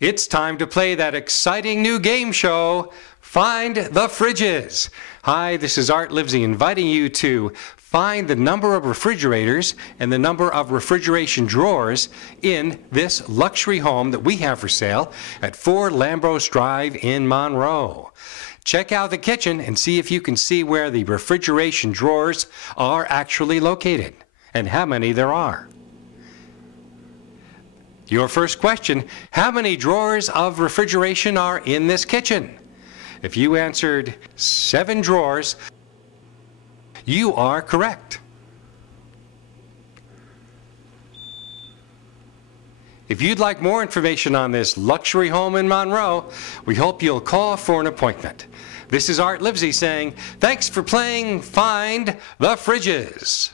It's time to play that exciting new game show, Find the Fridges. Hi, this is Art Livesey inviting you to find the number of refrigerators and the number of refrigeration drawers in this luxury home that we have for sale at 4 Lambros Drive in Monroe. Check out the kitchen and see if you can see where the refrigeration drawers are actually located and how many there are. Your first question, how many drawers of refrigeration are in this kitchen? If you answered 7 drawers, you are correct. If you'd like more information on this luxury home in Monroe, we hope you'll call for an appointment. This is Art Livesey saying, thanks for playing Find the Fridges.